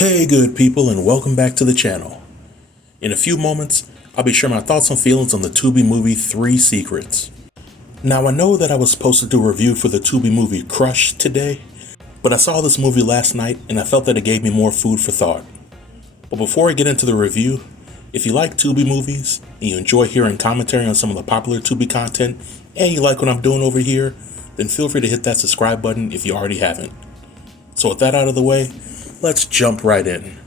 Hey good people, and welcome back to the channel. In a few moments, I'll be sharing my thoughts and feelings on the Tubi movie 3 Secrets. Now I know that I was supposed to do a review for the Tubi movie Crush today, but I saw this movie last night and I felt that it gave me more food for thought. But before I get into the review, if you like Tubi movies and you enjoy hearing commentary on some of the popular Tubi content and you like what I'm doing over here, then feel free to hit that subscribe button if you already haven't. So with that out of the way, let's jump right in.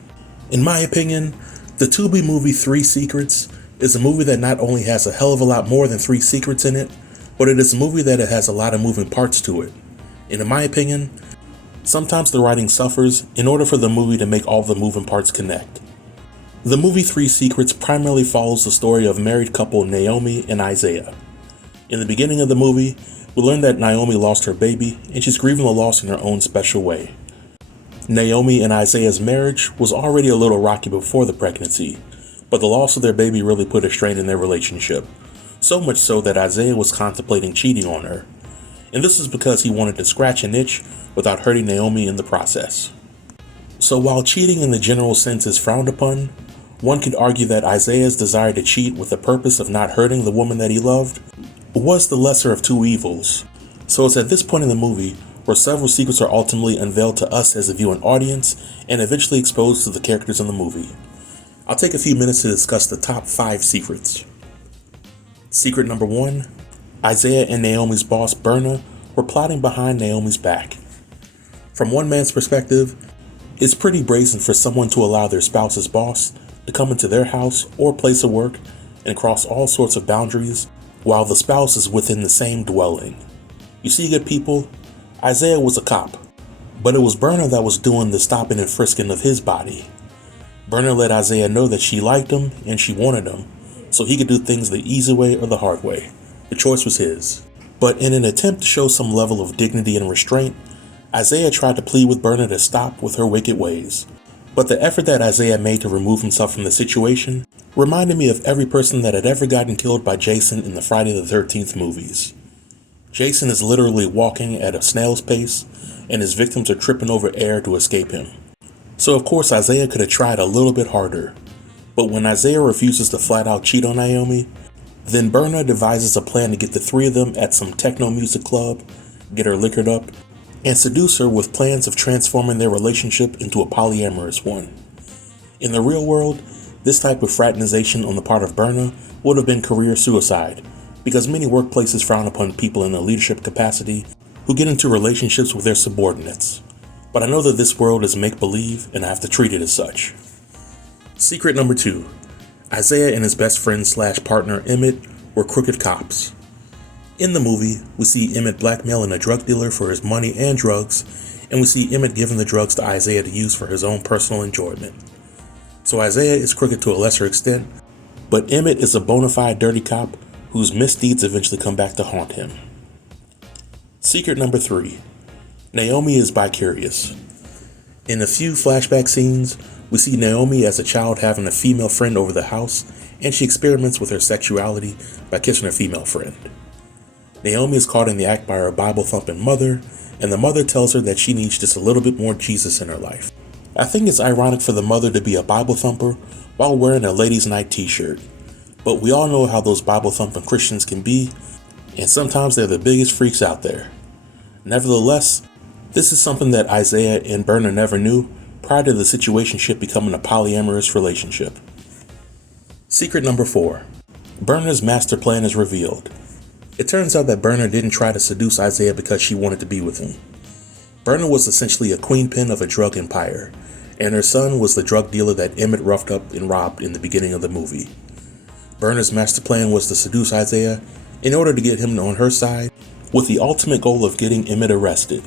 In my opinion, the Tubi movie 3 Secrets is a movie that not only has a hell of a lot more than 3 secrets in it, but it is a movie that it has a lot of moving parts to it. And in my opinion, sometimes the writing suffers in order for the movie to make all the moving parts connect. The movie 3 Secrets primarily follows the story of married couple Naomi and Isaiah. In the beginning of the movie, we learn that Naomi lost her baby and she's grieving the loss in her own special way. Naomi and Isaiah's marriage was already a little rocky before the pregnancy, but the loss of their baby really put a strain in their relationship, so much so that Isaiah was contemplating cheating on her. And this is because he wanted to scratch an itch without hurting Naomi in the process. So while cheating in the general sense is frowned upon, one could argue that Isaiah's desire to cheat with the purpose of not hurting the woman that he loved was the lesser of two evils. So it's at this point in the movie where several secrets are ultimately unveiled to us as a viewing audience and eventually exposed to the characters in the movie. I'll take a few minutes to discuss the top 5 secrets. Secret number 1, Isaiah and Naomi's boss Burna were plotting behind Naomi's back. From one man's perspective, it's pretty brazen for someone to allow their spouse's boss to come into their house or place of work and cross all sorts of boundaries while the spouse is within the same dwelling. You see, good people, Isaiah was a cop, but it was Burna that was doing the stopping and frisking of his body. Burna let Isaiah know that she liked him and she wanted him, so he could do things the easy way or the hard way. The choice was his. But in an attempt to show some level of dignity and restraint, Isaiah tried to plead with Burna to stop with her wicked ways. But the effort that Isaiah made to remove himself from the situation reminded me of every person that had ever gotten killed by Jason in the Friday the 13th movies. Jason is literally walking at a snail's pace, and his victims are tripping over air to escape him. So of course Isaiah could have tried a little bit harder, but when Isaiah refuses to flat out cheat on Naomi, then Burna devises a plan to get the three of them at some techno music club, get her liquored up, and seduce her with plans of transforming their relationship into a polyamorous one. In the real world, this type of fraternization on the part of Burna would have been career suicide, because many workplaces frown upon people in a leadership capacity who get into relationships with their subordinates. But I know that this world is make-believe and I have to treat it as such. Secret number 2. Isaiah and his best friend / partner Emmett were crooked cops. In the movie, we see Emmett blackmailing a drug dealer for his money and drugs, and we see Emmett giving the drugs to Isaiah to use for his own personal enjoyment. So Isaiah is crooked to a lesser extent, but Emmett is a bona fide dirty cop whose misdeeds eventually come back to haunt him. Secret number 3. Naomi is bicurious. In a few flashback scenes, we see Naomi as a child having a female friend over the house, and she experiments with her sexuality by kissing her female friend. Naomi is caught in the act by her Bible-thumping mother, and the mother tells her that she needs just a little bit more Jesus in her life. I think it's ironic for the mother to be a Bible thumper while wearing a ladies' night t-shirt. But we all know how those Bible-thumping Christians can be, and sometimes they're the biggest freaks out there. Nevertheless, this is something that Isaiah and Burna never knew prior to the situationship becoming a polyamorous relationship. Secret number 4. Burna's master plan is revealed. It turns out that Burna didn't try to seduce Isaiah because she wanted to be with him. Burna was essentially a queenpin of a drug empire, and her son was the drug dealer that Emmett roughed up and robbed in the beginning of the movie. Burna's master plan was to seduce Isaiah in order to get him on her side, with the ultimate goal of getting Emmett arrested.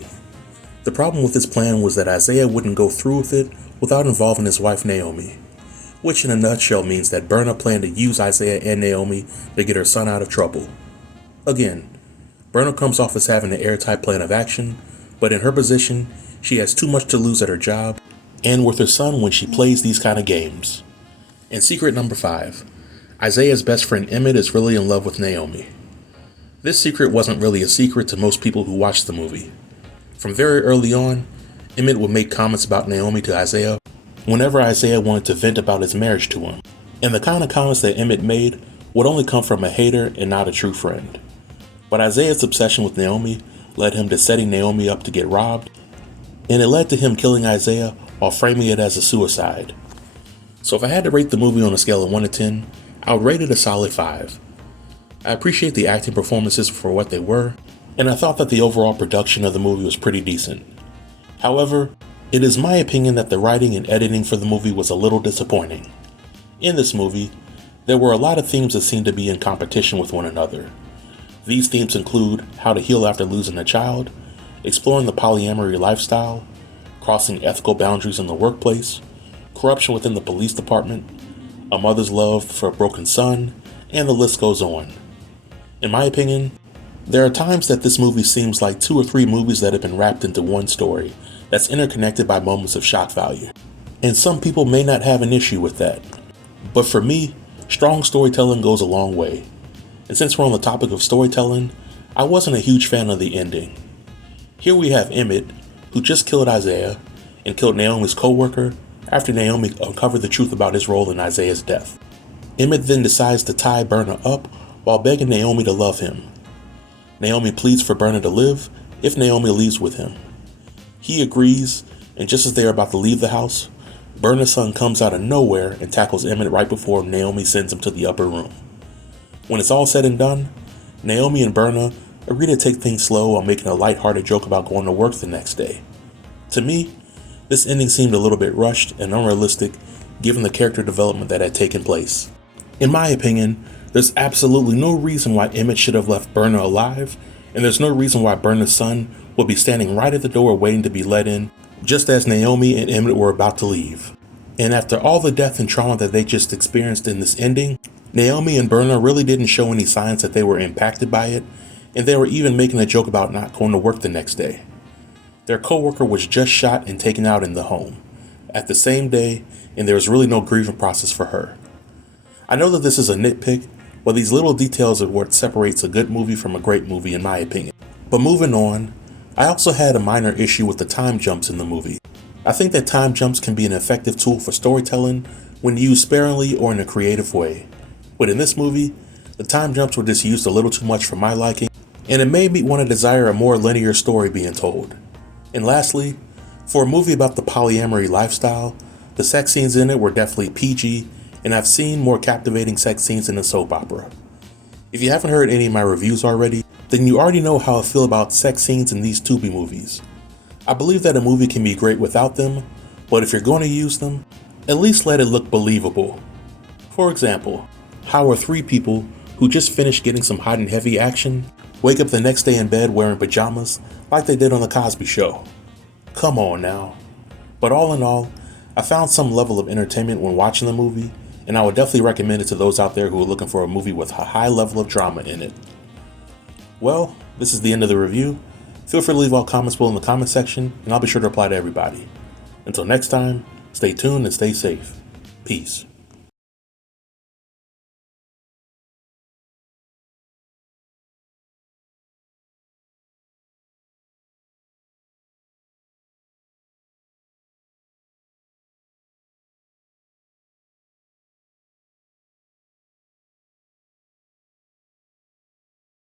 The problem with this plan was that Isaiah wouldn't go through with it without involving his wife Naomi, which in a nutshell means that Burna planned to use Isaiah and Naomi to get her son out of trouble. Again, Burna comes off as having an airtight plan of action, but in her position, she has too much to lose at her job and with her son when she plays these kind of games. And secret number 5. Isaiah's best friend Emmett is really in love with Naomi. This secret wasn't really a secret to most people who watched the movie. From very early on, Emmett would make comments about Naomi to Isaiah, whenever Isaiah wanted to vent about his marriage to him. And the kind of comments that Emmett made would only come from a hater and not a true friend. But Isaiah's obsession with Naomi led him to setting Naomi up to get robbed, and it led to him killing Isaiah while framing it as a suicide. So if I had to rate the movie on a scale of 1 to 10, I would rate it a solid 5. I appreciate the acting performances for what they were, and I thought that the overall production of the movie was pretty decent. However, it is my opinion that the writing and editing for the movie was a little disappointing. In this movie, there were a lot of themes that seemed to be in competition with one another. These themes include how to heal after losing a child, exploring the polyamory lifestyle, crossing ethical boundaries in the workplace, corruption within the police department, a mother's love for a broken son, and the list goes on. In my opinion, there are times that this movie seems like 2 or 3 movies that have been wrapped into one story that's interconnected by moments of shock value. And some people may not have an issue with that. But for me, strong storytelling goes a long way. And since we're on the topic of storytelling, I wasn't a huge fan of the ending. Here we have Emmett, who just killed Isaiah and killed Naomi's co-worker after Naomi uncovered the truth about his role in Isaiah's death. Emmett then decides to tie Burna up while begging Naomi to love him. Naomi pleads for Burna to live if Naomi leaves with him. He agrees, and just as they are about to leave the house, Burna's son comes out of nowhere and tackles Emmett right before Naomi sends him to the upper room. When it's all said and done, Naomi and Burna agree to take things slow while making a lighthearted joke about going to work the next day. To me, this ending seemed a little bit rushed and unrealistic given the character development that had taken place. In my opinion, there's absolutely no reason why Emmett should have left Burna alive, and there's no reason why Burna's son would be standing right at the door waiting to be let in, just as Naomi and Emmett were about to leave. And after all the death and trauma that they just experienced in this ending, Naomi and Burna really didn't show any signs that they were impacted by it, and they were even making a joke about not going to work the next day. Their co-worker was just shot and taken out in the home at the same day, and there was really no grieving process for her. I know that this is a nitpick, but these little details are what separates a good movie from a great movie in my opinion. But moving on, I also had a minor issue with the time jumps in the movie. I think that time jumps can be an effective tool for storytelling when used sparingly or in a creative way. But in this movie, the time jumps were just used a little too much for my liking, and it made me want to desire a more linear story being told. And lastly, for a movie about the polyamory lifestyle, the sex scenes in it were definitely PG, and I've seen more captivating sex scenes in a soap opera. If you haven't heard any of my reviews already, then you already know how I feel about sex scenes in these Tubi movies. I believe that a movie can be great without them, but if you're going to use them, at least let it look believable. For example, how are 3 people who just finished getting some hot and heavy action wake up the next day in bed wearing pajamas like they did on The Cosby Show? Come on now. But all in all, I found some level of entertainment when watching the movie, and I would definitely recommend it to those out there who are looking for a movie with a high level of drama in it. Well, this is the end of the review. Feel free to leave all comments below in the comment section, and I'll be sure to reply to everybody. Until next time, stay tuned and stay safe. Peace.